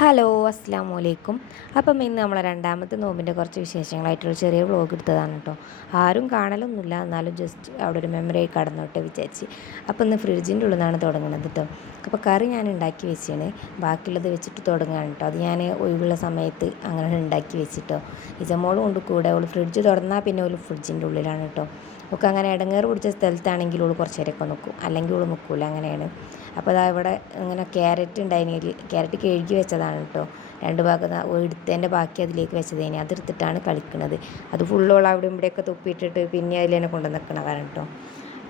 Hello അസ്സാം വലൈക്കും. അപ്പം ഇന്ന് നമ്മളെ രണ്ടാമത്തെ നോമ്പിൻ്റെ കുറച്ച് വിശേഷങ്ങളായിട്ടുള്ള ചെറിയ വ്ളോഗ് എടുത്തതാണ് കേട്ടോ. ആരും കാണലൊന്നുമില്ല, എന്നാലും ജസ്റ്റ് അവിടെ ഒരു മെമ്മറി ആയി കടന്നോട്ടെ വിചാരിച്ച്. അപ്പോൾ ഇന്ന് ഫ്രിഡ്ജിൻ്റെ ഉള്ളിൽ നിന്നാണ് തുടങ്ങുന്നത് കേട്ടോ. അപ്പോൾ കറി ഞാൻ ഉണ്ടാക്കി വെച്ചാണ്, ബാക്കിയുള്ളത് വെച്ചിട്ട് തുടങ്ങുകയാണ് കേട്ടോ. അത് ഞാൻ ഒഴിവുള്ള സമയത്ത് അങ്ങനെ ഉണ്ടാക്കി വെച്ചിട്ടോ. ഇജമോളും കൊണ്ട് കൂടെ അവൾ ഫ്രിഡ്ജ് തുറന്നാൽ പിന്നെ ഒരു ഫ്രിഡ്ജിൻ്റെ ഉള്ളിലാണ് കേട്ടോ. ഒക്കെ അങ്ങനെ ഇടങ്ങേറ് പിടിച്ച സ്ഥലത്താണെങ്കിൽ അവൾ കുറച്ച് നേരമൊക്കെ നിൽക്കും, അല്ലെങ്കിൽ അവൾ നിൽക്കില്ല, അങ്ങനെയാണ്. അപ്പോൾ അതാ ഇവിടെ ഇങ്ങനെ ക്യാരറ്റ് ഉണ്ടായിരുന്നെങ്കിൽ ക്യാരറ്റ് കഴുകി വെച്ചതാണ് കേട്ടോ. രണ്ട് ഭാഗം എടുത്തതിൻ്റെ ബാക്കി അതിലേക്ക് വെച്ചതേനി, അതെടുത്തിട്ടാണ് കളിക്കുന്നത്. അത് ഫുള്ളോളം അവിടെ ഇവിടെയൊക്കെ തുപ്പിയിട്ടിട്ട് പിന്നെ അതിൽ തന്നെ കൊണ്ടു നിൽക്കണതാണ് കേട്ടോ.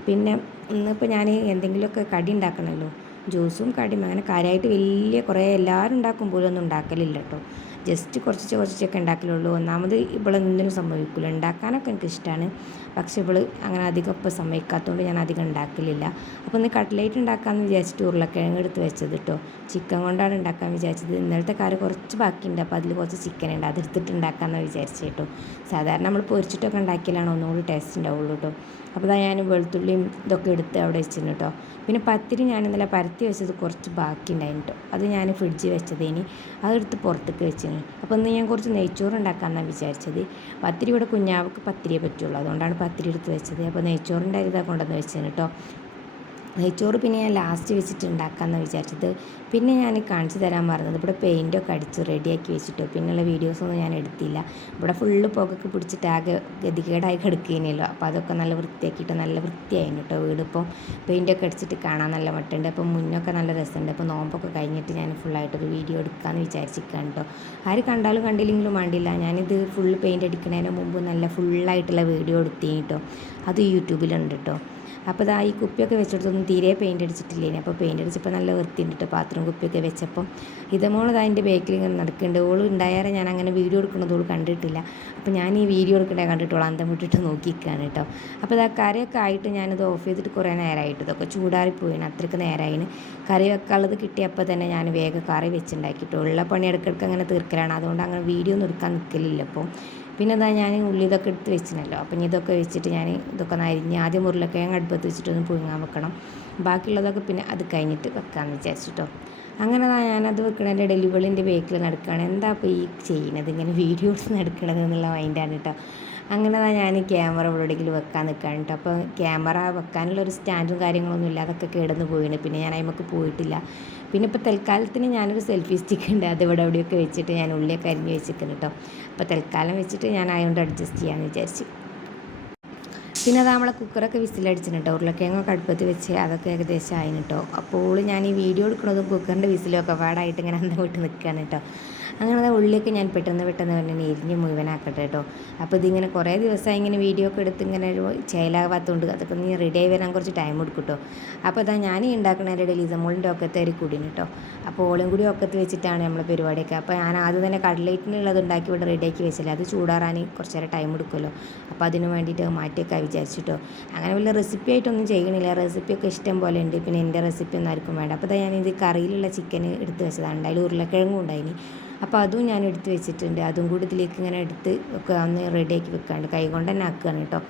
പിന്നെ ഇന്നിപ്പോൾ ഞാൻ എന്തെങ്കിലുമൊക്കെ കടി ഉണ്ടാക്കണമല്ലോ, ജ്യൂസും കടിയും അങ്ങനെ കാര്യമായിട്ട് വലിയ കുറേ എല്ലാവരും ഉണ്ടാക്കും പോലൊന്നും ഉണ്ടാക്കലില്ല കേട്ടോ. ജസ്റ്റ് കുറച്ചൊക്കെ ഉണ്ടാക്കലുള്ളൂ. ഒന്നാമത് ഇവളൊന്നിനും സംഭവിക്കില്ല, ഉണ്ടാക്കാനൊക്കെ എനിക്ക് ഇഷ്ടമാണ്. പക്ഷെ ഇവൾ അങ്ങനെ അധികം ഇപ്പോൾ സമ്മതിക്കാത്തതുകൊണ്ട് ഞാൻ അധികം ഉണ്ടാക്കലില്ല. അപ്പോൾ ഇന്ന് കട്ട്ലേറ്റ് ഉണ്ടാക്കാമെന്ന് വിചാരിച്ചിട്ട് ഉരുളക്കിഴങ്ങ് എടുത്ത് വെച്ചത് കേട്ടോ. ചിക്കൻ കൊണ്ടാണ് ഉണ്ടാക്കാൻ വിചാരിച്ചത്. ഇന്നലത്തെ കറി കുറച്ച് ബാക്കിയുണ്ട്, അപ്പോൾ അതിൽ കുറച്ച് ചിക്കൻ ഉണ്ട്, അതെടുത്തിട്ട് ഉണ്ടാക്കാമെന്ന് വിചാരിച്ചു കേട്ടോ. സാധാരണ നമ്മൾ പൊരിച്ചിട്ടൊക്കെ ഉണ്ടാക്കിയാലാണ് ഒന്നുകൂടി ടേസ്റ്റ് ഉണ്ടാവുള്ളൂ കേട്ടോ. അപ്പോൾ അതാ ഞാൻ വെളുത്തുള്ളിയും ഇതൊക്കെ എടുത്ത് അവിടെ വെച്ചിരുന്നു കേട്ടോ. പിന്നെ പത്തിരി ഞാൻ ഇന്നലെ പരത്തി വെച്ചത് കുറച്ച് ബാക്കി ഉണ്ടായിരുന്നു കേട്ടോ. അത് ഞാൻ ഫ്രിഡ്ജിൽ വെച്ചതേനി, അതെടുത്ത് പുറത്തേക്ക് വെച്ചിരുന്നു. അപ്പോൾ ഇന്ന് ഞാൻ കുറച്ച് നെയ്ച്ചോറ് ഉണ്ടാക്കാമെന്നാണ് വിചാരിച്ചത്. പത്തിരി ഇവിടെ കുഞ്ഞാവക്ക് പത്തിരിയേ പറ്റുള്ളൂ, അതുകൊണ്ടാണ് പത്തിരി എടുത്ത് വെച്ചത്. അപ്പോൾ നെയ്ച്ചോറിൻ്റെ അരിതാണ് കൊണ്ടുവന്ന് വെച്ചത് കേട്ടോ. നെയ്ച്ചോറ് പിന്നെ ഞാൻ ലാസ്റ്റ് വെച്ചിട്ട് ഉണ്ടാക്കാമെന്ന് വിചാരിച്ചത്. പിന്നെ ഞാൻ കാണിച്ചു തരാൻ പറഞ്ഞത് ഇവിടെ പെയിൻറ്റൊക്കെ അടിച്ച് റെഡിയാക്കി വെച്ചിട്ടോ. പിന്നെയുള്ള വീഡിയോസൊന്നും ഞാൻ എടുത്തില്ല. ഇവിടെ ഫുള്ള് പുകയൊക്കെ പിടിച്ചിട്ട് ആകെ ഗതികേടായി കിടക്കുകയാണല്ലോ. അപ്പോൾ അതൊക്കെ നല്ല വൃത്തിയാക്കിയിട്ട് നല്ല വൃത്തിയായിരുന്നു കേട്ടോ വീട്. ഇപ്പോൾ പെയിൻറ്റൊക്കെ അടിച്ചിട്ട് കാണാൻ നല്ല മട്ടുണ്ട്. അപ്പോൾ മുന്നൊക്കെ നല്ല രസമുണ്ട്. അപ്പോൾ നോമ്പൊക്കെ കഴിഞ്ഞിട്ട് ഞാൻ ഫുള്ളായിട്ടൊരു വീഡിയോ എടുക്കാമെന്ന് വിചാരിച്ചിരിക്കുകയാണ് കേട്ടോ. ആര് കണ്ടാലും കണ്ടില്ലെങ്കിലും വേണ്ടില്ല, ഞാനിത് ഫുള്ള് പെയിൻറ്റ് അടിക്കുന്നതിന് മുമ്പ് നല്ല ഫുള്ളായിട്ടുള്ള വീഡിയോ എടുത്തേന് കേട്ടോ. അത് യൂട്യൂബിലുണ്ട് കേട്ടോ. അപ്പോൾ ഇതാ ഈ കുപ്പിയൊക്കെ വെച്ചെടുത്തൊന്നും തീരെ പെയിൻ്റ് അടിച്ചിട്ടില്ലേനെ. അപ്പോൾ പെയിൻ്റ് അടിച്ചപ്പോൾ നല്ല വൃത്തിയുണ്ട് കേട്ടോ പാത്രം കുപ്പിയൊക്കെ വെച്ചപ്പം. ഇതമോളത് അതിൻ്റെ ബേക്കിൽ ഇങ്ങനെ നടക്കുന്നുണ്ട്. ഓൾ ഉണ്ടായാറെ ഞാൻ അങ്ങനെ വീഡിയോ എടുക്കുന്നത് ഓൾ കണ്ടിട്ടില്ല. അപ്പോൾ ഞാൻ ഈ വീഡിയോ എടുക്കണേ കണ്ടിട്ടുള്ളൂ, അന്തം വിട്ടിട്ട് നോക്കിയിരിക്കുകയാണ് കേട്ടോ. അപ്പോൾ ഇതാ കറിയൊക്കെ ആയിട്ട് ഞാനിത് ഓഫ് ചെയ്തിട്ട് കുറേ നേരമായിട്ട് ഇതൊക്കെ ചൂടാറിപ്പോയിന്, അത്രയ്ക്ക് നേരമായിന്. കറി വെക്കാനുള്ളത് കിട്ടിയപ്പോൾ തന്നെ ഞാൻ വേഗം കറി വെച്ചുണ്ടാക്കിയിട്ടു. ഉള്ള പണി ഇടയ്ക്കിടയ്ക്ക് അങ്ങനെ തീർക്കലാണ്, അതുകൊണ്ട് അങ്ങനെ വീഡിയോ ഒന്നും എടുക്കാൻ നിൽക്കലില്ല. അപ്പോൾ പിന്നെ ഇതാ ഞാൻ ഉള്ളി ഇതൊക്കെ എടുത്ത് വെച്ചിനല്ലോ. അപ്പം ഇതൊക്കെ വെച്ചിട്ട് ഞാൻ ഇതൊക്കെ അരിഞ്ഞ് ആദ്യം ഉരുളക്കിഴങ്ങ് അടുപ്പത്ത് വെച്ചിട്ടൊന്ന് പുഴുങ്ങാൻ വെക്കണം. ബാക്കിയുള്ളതൊക്കെ പിന്നെ അത് കഴിഞ്ഞിട്ട് വെക്കാമെന്ന് വിചാരിച്ചിട്ടോ. അങ്ങനെ ഞാനത് വെക്കണതിൻ്റെ ഡെലിവറിൻ്റെ ബേക്കിൽ നടക്കുകയാണ്. എന്താ അപ്പോൾ ഈ ചെയ്യുന്നത്, ഇങ്ങനെ വീഡിയോസ് നടക്കണത് എന്നുള്ള മൈൻഡാണ് കേട്ടോ. അങ്ങനെ ഞാൻ ക്യാമറ എവിടെയെങ്കിലും വെക്കാൻ നിൽക്കുകയാണ് കേട്ടോ. അപ്പോൾ ക്യാമറ വെക്കാനുള്ളൊരു സ്റ്റാൻഡും കാര്യങ്ങളൊന്നും ഇല്ല, അതൊക്കെ കിടന്ന് പോയിന്. പിന്നെ ഞാൻ അതിമക്ക് പോയിട്ടില്ല. പിന്നെ ഇപ്പോൾ തൽക്കാലത്തിന് ഞാനൊരു സെൽഫി സ്റ്റിക്ക് ഉണ്ട്, അത് ഇവിടെ എവിടെയൊക്കെ വെച്ചിട്ട് ഞാൻ ഉള്ളിയൊക്കെ അരിഞ്ഞ് വെച്ചിരിക്കുന്നു കേട്ടോ. അപ്പോൾ തൽക്കാലം വെച്ചിട്ട് ഞാൻ അതുകൊണ്ട് അഡ്ജസ്റ്റ് ചെയ്യാമെന്ന് വിചാരിച്ചു. പിന്നെ അത് നമ്മളെ കുക്കറൊക്കെ വിസിലടിച്ചിട്ടുണ്ട് കേട്ടോ. ഉരുളക്കിഴങ്ങൊക്കെ അടുപ്പത്ത് വെച്ച് അതൊക്കെ ഏകദേശം ആയിന് കേട്ടോ. അപ്പോൾ ഞാൻ ഈ വീഡിയോ എടുക്കുന്നതും കുക്കറിൻ്റെ വിസിലും ഒക്കെ പാടായിട്ട് ഇങ്ങനെ അന്തം വിട്ട് നിൽക്കുകയാണ് കേട്ടോ. അങ്ങനെ ഉള്ളിയൊക്കെ ഞാൻ പെട്ടെന്ന് തന്നെ എരിഞ്ഞ് മുഴുവനാക്കട്ടെ കേട്ടോ. അപ്പോൾ ഇതിങ്ങനെ കുറേ ദിവസമായി ഇങ്ങനെ വീഡിയോ ഒക്കെ എടുത്ത് ഇങ്ങനെ ഒരു ചേലാവാത്തതുകൊണ്ട് അതൊക്കെ നീ റെഡിയായി വരാൻ കുറച്ച് ടൈം എടുക്കും കേട്ടോ. അപ്പോൾ അതാ ഞാൻ ഈ ഉണ്ടാക്കുന്നതിൻ്റെ ഇടയിൽ ഇസമോളിൻ്റെ ഒക്കത്തെ ഒരു കൂടിന് കേട്ടോ. അപ്പോൾ ഓളും കൂടി ഒക്കത്ത് വെച്ചിട്ടാണ് നമ്മളെ പരിപാടിയൊക്കെ. അപ്പോൾ ഞാൻ ആദ്യം തന്നെ കട്ട്ലേറ്റിനുള്ളത് ഉണ്ടാക്കി ഇവിടെ റെഡിയാക്കി വെച്ചില്ല, അത് ചൂടാറാൻ കുറച്ച് നേരം ടൈം എടുക്കുമല്ലോ. അപ്പോൾ അതിന് വേണ്ടിയിട്ട് മാറ്റിയൊക്കെ വിചാരിച്ചിട്ടോ. അങ്ങനെ വലിയ റെസിപ്പി ആയിട്ടൊന്നും ചെയ്യണില്ല, റെസിപ്പിയൊക്കെ ഇഷ്ടം പോലെ ഉണ്ട്. പിന്നെ എൻ്റെ റെസിപ്പി ഒന്നും ആർക്കും വേണ്ട. അപ്പോൾ ഞാനിത് കറിയിലുള്ള ചിക്കൻ എടുത്ത് വെച്ചതാണ്, അതിൽ ഉരുളക്കിഴങ്ങും ഉണ്ടായിന്. അപ്പോൾ അതും ഞാൻ എടുത്ത് വെച്ചിട്ടുണ്ട്. അതും കൂടി ഇതിലേക്ക് ഇങ്ങനെ എടുത്ത് ഒക്കെ ഒന്ന് റെഡിയാക്കി വെക്കാണ്ട് കൈ കൊണ്ട് തന്നെ ആക്കുകയാണ് കേട്ടോ.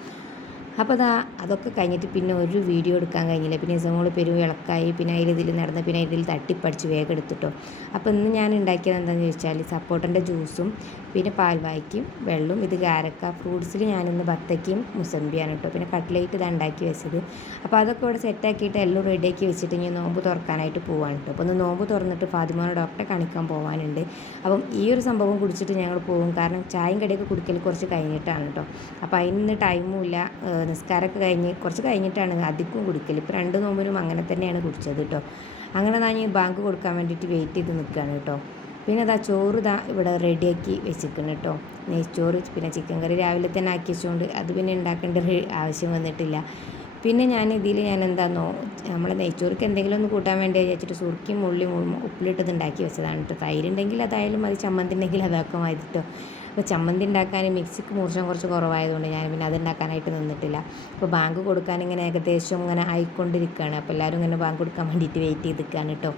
അപ്പോൾ അതൊക്കെ കഴിഞ്ഞിട്ട് പിന്നെ ഒരു വീഡിയോ എടുക്കാൻ കഴിഞ്ഞില്ല. പിന്നെ ഇസമോൾ ഇളക്കായി, പിന്നെ ഇതിൽ നടന്ന് പിന്നെ ഇതിൽ തട്ടിപ്പടിച്ച് വേഗം എടുത്തിട്ടോ. അപ്പോൾ ഇന്ന് ഞാൻ ഉണ്ടാക്കിയത് എന്താണെന്ന് ചോദിച്ചാൽ സപ്പോട്ടൻ്റെ ജ്യൂസും പിന്നെ പാൽവായ്ക്കും വെള്ളവും, ഇത് കാരക്ക. ഫ്രൂട്ട്സിൽ ഞാനിന്ന് ബത്തക്കയും മുസമ്പിയാണ് കേട്ടോ. പിന്നെ കട്ട്ലേറ്റ് ഇതാണ് ഉണ്ടാക്കി വെച്ചത്. അപ്പോൾ അതൊക്കെ ഇവിടെ സെറ്റാക്കിയിട്ട് എല്ലാം റെഡിയാക്കി വെച്ചിട്ട് ഇനി നോമ്പ് തുറക്കാനായിട്ട് പോവാണ് കേട്ടോ. അപ്പോൾ ഒന്ന് നോമ്പ് തുറന്നിട്ട് ഫാത്തിമാനെ ഡോക്ടറെ കാണിക്കാൻ പോകാനുണ്ട്. അപ്പം ഈ ഒരു സംഭവം കുടിച്ചിട്ട് ഞങ്ങൾ പോകും, കാരണം ചായയും കടിയൊക്കെ കുടിക്കൽ കുറച്ച് കഴിഞ്ഞിട്ടാണ് കേട്ടോ. അപ്പോൾ അതിന് ടൈമും ഇല്ല, നിസ്കാരമൊക്കെ കഴിഞ്ഞ് കുറച്ച് കഴിഞ്ഞിട്ടാണ് അധികം കുടിക്കൽ. ഇപ്പോൾ 2 നോമ്പിനും അങ്ങനെ തന്നെയാണ് കുടിച്ചത് കേട്ടോ. അങ്ങനെ ഞാൻ ബാങ്ക് കൊടുക്കാൻ വേണ്ടിയിട്ട് വെയിറ്റ് ചെയ്ത് നിൽക്കുകയാണ് കേട്ടോ. പിന്നെ ചോറ് ഇവിടെ റെഡിയാക്കി വെച്ചിരിക്കുന്നു കേട്ടോ. നെയ്ച്ചോറ് പിന്നെ ചിക്കൻ കറി രാവിലെ തന്നെ ആക്കി വെച്ചുകൊണ്ട് അത് പിന്നെ ഉണ്ടാക്കേണ്ട ഒരു ആവശ്യം വന്നിട്ടില്ല. പിന്നെ ഞാൻ എന്താണെന്നോ നമ്മളെ നെയ്ച്ചോർക്ക് എന്തെങ്കിലും ഒന്ന് കൂട്ടാൻ വേണ്ടി വിചാരിച്ചിട്ട് സുർക്കിയും ഉള്ളിയും ഉപ്പിലിട്ടത് ഉണ്ടാക്കി വെച്ചതാണ് കേട്ടോ. തൈരുണ്ടെങ്കിൽ അതായാലും മതി, ചമ്മന്തി ഉണ്ടെങ്കിൽ അതൊക്കെ മതി കേട്ടോ. അപ്പോൾ ചമ്മന്തി ഉണ്ടാക്കാൻ മിക്സിക്ക് മൂർച്ചം കുറച്ച് കുറവായതുകൊണ്ട് ഞാൻ പിന്നെ അത് ഉണ്ടാക്കാനായിട്ട് നിന്നിട്ടില്ല. അപ്പോൾ ബാങ്ക് കൊടുക്കാൻ ഇങ്ങനെ ഏകദേശം ഇങ്ങനെ ആയിക്കൊണ്ടിരിക്കുകയാണ്. അപ്പോൾ എല്ലാവരും ഇങ്ങനെ ബാങ്ക് കൊടുക്കാൻ വേണ്ടിയിട്ട് വെയിറ്റ് ചെയ്ത് നിൽക്കുകയാണ് കേട്ടോ.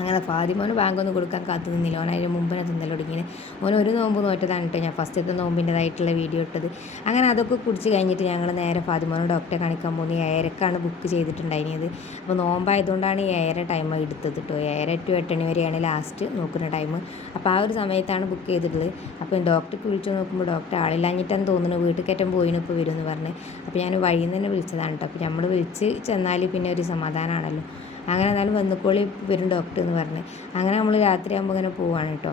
അങ്ങനെ ഫാത്തിമോന് ബാങ്കൊന്നും കൊടുക്കാൻ കാത്തു നിന്നില്ല. ഓൻ അതിന് മുമ്പ് തന്നെ തിന്നൽ തുടങ്ങിയത്. ഓൻ ഒരു നോമ്പ് നോറ്റതാണ് കേട്ടോ ഞാൻ ഫസ്റ്റത്തെ നോമ്പിൻ്റെതായിട്ടുള്ള വീഡിയോ ഇട്ടത്. അങ്ങനെ അതൊക്കെ കുടിച്ച് കഴിഞ്ഞിട്ട് ഞങ്ങൾ നേരെ ഫാത്തിമോനെ ഡോക്ടറെ കാണിക്കാൻ പോകുന്നത് 7:30 ബുക്ക് ചെയ്തിട്ടുണ്ടായിരുന്നത്. അപ്പോൾ നോമ്പായതുകൊണ്ടാണ് 7:30 ടൈം എടുത്തത് കേട്ടോ. 7 to 8 മണി വരെയാണ് ലാസ്റ്റ് നോക്കുന്ന ടൈം. അപ്പോൾ ആ ഒരു സമയത്താണ് ബുക്ക് ചെയ്തിട്ടുള്ളത്. അപ്പോൾ ഡോക്ടർക്ക് വിളിച്ചു നോക്കുമ്പോൾ ഡോക്ടർ ആളില്ലാഞ്ഞിട്ടാന്ന് തോന്നുന്നു, വീട്ടിൽ കയറ്റം പോയിന് ഇപ്പോൾ വരുമെന്ന് പറഞ്ഞ്. അപ്പോൾ ഞാൻ വഴിയിൽ നിന്ന് തന്നെ വിളിച്ചതാണ് കേട്ടോ. അപ്പോൾ നമ്മൾ വിളിച്ച് ചെന്നാൽ പിന്നെ ഒരു സമാധാനമാണല്ലോ. അങ്ങനെ എന്നാലും വന്നുക്കോളി വരും ഡോക്ടർ എന്ന് പറഞ്ഞ്. അങ്ങനെ നമ്മൾ രാത്രിയാകുമ്പോൾ ഇങ്ങനെ പോവാണ് കേട്ടോ.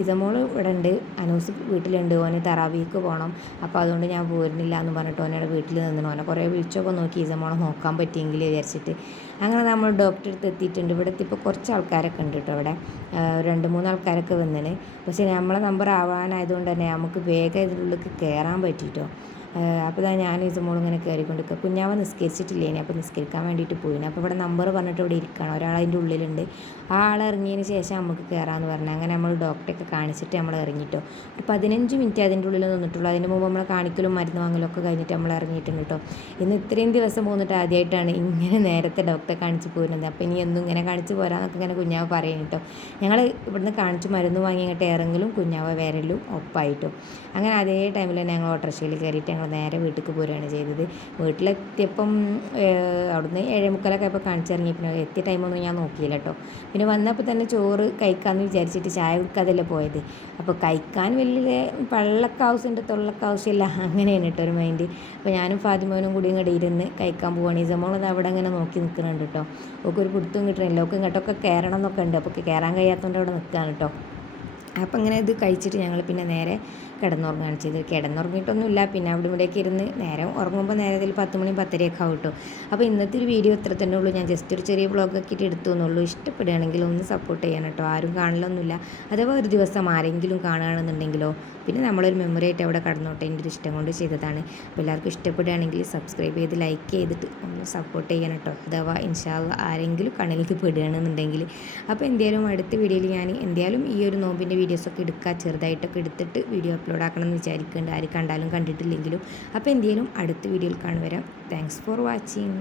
ഇതമോൾ ഇവിടെ ഉണ്ട്, അനൂസ് വീട്ടിലുണ്ട്, ഓന് തറാവിക്ക് പോകണം. അപ്പോൾ അതുകൊണ്ട് ഞാൻ പോരുന്നില്ല എന്ന് പറഞ്ഞിട്ട് ഓനയുടെ വീട്ടിൽ നിന്നു. ഓനെ കുറേ വിളിച്ചൊക്കെ നോക്കി ഇതമോളെ നോക്കാൻ പറ്റിയെങ്കിൽ വിചാരിച്ചിട്ട്. അങ്ങനെ നമ്മൾ ഡോക്ടറെ അടുത്ത് എത്തിയിട്ടുണ്ട്. ഇവിടെ ഇപ്പോൾ കുറച്ച് ആൾക്കാരൊക്കെ ഉണ്ട് കേട്ടോ. ഇവിടെ 2-3 ആൾക്കാരൊക്കെ വന്നിന്. പക്ഷേ നമ്മളെ നമ്പർ ആവാനായതുകൊണ്ട് തന്നെ നമുക്ക് വേഗം ഇതിൻ്റെ ഉള്ളിൽ കയറാൻ പറ്റിയിട്ടോ. അപ്പോൾ ഞാൻ ഇതുമോളും ഇങ്ങനെ കയറിക്കൊണ്ടിരിക്കുക. കുഞ്ഞാവ നിസ്കരിച്ചിട്ടില്ലേനി, അപ്പോൾ നിസ്കരിക്കാൻ വേണ്ടിയിട്ട് പോയിന്. അപ്പോൾ ഇവിടെ നമ്പർ പറഞ്ഞിട്ട് ഇവിടെ ഇരിക്കുകയാണ്, ഒരാൾ അതിൻ്റെ ഉള്ളിലുണ്ട്. ആ ആൾ ഇറങ്ങിയതിന് ശേഷം നമുക്ക് കയറാമെന്ന് പറഞ്ഞു. അങ്ങനെ നമ്മൾ ഡോക്ടറെയൊക്കെ കാണിച്ചിട്ട് നമ്മൾ ഇറങ്ങിയിട്ടോ. ഒരു 15 മിനിറ്റ് അതിൻ്റെ ഉള്ളിൽ നിന്നിട്ടുള്ളൂ. അതിന് മുമ്പ് നമ്മൾ കാണിക്കലും മരുന്ന് വാങ്ങലും ഒക്കെ കഴിഞ്ഞിട്ട് നമ്മൾ ഇറങ്ങിയിട്ടുണ്ട് കേട്ടോ. ഇന്ന് ഇത്രയും ദിവസം പോന്നിട്ട് ആദ്യമായിട്ടാണ് ഇങ്ങനെ നേരത്തെ ഡോക്ടറെ കാണിച്ച് പോരുന്നത്. അപ്പോൾ ഇനി എന്നും ഇങ്ങനെ കാണിച്ച് പോരാന്നൊക്കെ ഇങ്ങനെ കുഞ്ഞാവ് പറയും കേട്ടോ. ഞങ്ങൾ ഇവിടുന്ന് കാണിച്ച് മരുന്ന് വാങ്ങി ഇങ്ങോട്ട് ഇറങ്ങലും കുഞ്ഞാവ് വരലും ഒപ്പായിട്ടോ. അങ്ങനെ അതേ ടൈമിൽ തന്നെ ഞങ്ങൾ ഓട്ടോറിക്ഷയിൽ കയറിയിട്ട് ഞങ്ങൾ നേരെ വീട്ടിലേക്ക് പോരുകയാണ് ചെയ്തത്. വീട്ടിലെത്തിയപ്പം അവിടുന്ന് 7:45 ആയപ്പോൾ കാണിച്ചിറങ്ങി. പിന്നെ എത്തിയ ടൈമൊന്നും ഞാൻ നോക്കിയില്ല കേട്ടോ. പിന്നെ വന്നപ്പോൾ തന്നെ ചോറ് കഴിക്കാമെന്ന് വിചാരിച്ചിട്ട് ചായ കുടിക്കാതല്ലേ പോയത്. അപ്പോൾ കഴിക്കാൻ വലിയ പള്ളക്ക് ആവശ്യമുണ്ട്, തൊള്ളക്ക് ആവശ്യമില്ല, അങ്ങനെയാണ് കേട്ടോ ഒരു മൈൻഡ്. അപ്പോൾ ഞാനും ഫാത്തിമോനും കൂടി ഇങ്ങോട്ട് ഇരുന്ന് കഴിക്കാൻ പോവുകയാണ്. ഇസമോളത് അവിടെ ഇങ്ങനെ നോക്കി നിൽക്കുന്നുണ്ട് കേട്ടോ. ഒക്കെ ഒരു പിടുത്തവും കിട്ടണില്ല. ഒക്കെ ഇങ്ങോട്ടൊക്കെ കയറണം എന്നൊക്കെ ഉണ്ട്. അപ്പോൾ കയറാൻ കഴിയാത്തതുകൊണ്ട് അവിടെ നിൽക്കുകയാണ് കേട്ടോ. അപ്പോൾ ഇങ്ങനെ ഇത് കഴിച്ചിട്ട് ഞങ്ങൾ പിന്നെ നേരെ കിടന്നുറങ്ങുകയാണ് ചെയ്തത്. കിടന്നുറങ്ങിയിട്ടൊന്നുമില്ല, പിന്നെ അവിടെ ഇവിടെയൊക്കെ ഇരുന്ന് നേരം ഉറങ്ങുമ്പോൾ നേരത്തിൽ 10 മണി 10:30 ആവും കേട്ടോ. അപ്പോൾ ഇന്നത്തെ ഒരു വീഡിയോ ഇത്ര തന്നെ ഉള്ളൂ. ഞാൻ ജസ്റ്റ് ഒരു ചെറിയ വ്ളോഗൊക്കെ ഇട്ട് എടുത്തു എന്നുള്ളൂ. ഇഷ്ടപ്പെടുകയാണെങ്കിൽ ഒന്ന് സപ്പോർട്ട് ചെയ്യണം കേട്ടോ. ആരും കാണലൊന്നുമില്ല. അഥവാ ഒരു ദിവസം ആരെങ്കിലും കാണുകയാണെന്നുണ്ടെങ്കിലോ പിന്നെ നമ്മളൊരു മെമ്മറി ആയിട്ട് അവിടെ കടന്നോട്ടെ. എൻ്റെ ഒരു ഇഷ്ടം കൊണ്ട് ചെയ്തതാണ്. അപ്പോൾ എല്ലാവർക്കും ഇഷ്ടപ്പെടുകയാണെങ്കിൽ സബ്സ്ക്രൈബ് ചെയ്ത് ലൈക്ക് ചെയ്തിട്ട് ഒന്ന് സപ്പോർട്ട് ചെയ്യണം കേട്ടോ. അഥവാ ഇൻഷാ അല്ലാഹ് ആരെങ്കിലും കണ്ണിലേക്ക് പെടുകയാണെന്നുണ്ടെങ്കിൽ. അപ്പോൾ എന്തായാലും അടുത്ത വീഡിയോയിൽ ഞാൻ എന്തായാലും ഈ ഒരു നോമ്പിൻ്റെ വീഡിയോസൊക്കെ എടുക്കുക, ചെറുതായിട്ടൊക്കെ എടുത്തിട്ട് വീഡിയോ അപ്ലോഡ് ആക്കണം എന്ന് വിചാരിക്കുന്നുണ്ട്. ആര് കണ്ടാലും കണ്ടിട്ടില്ലെങ്കിലും. അപ്പോൾ എന്തായാലും അടുത്ത വീഡിയോയിൽ കാണുവരാം. Thanks for watching.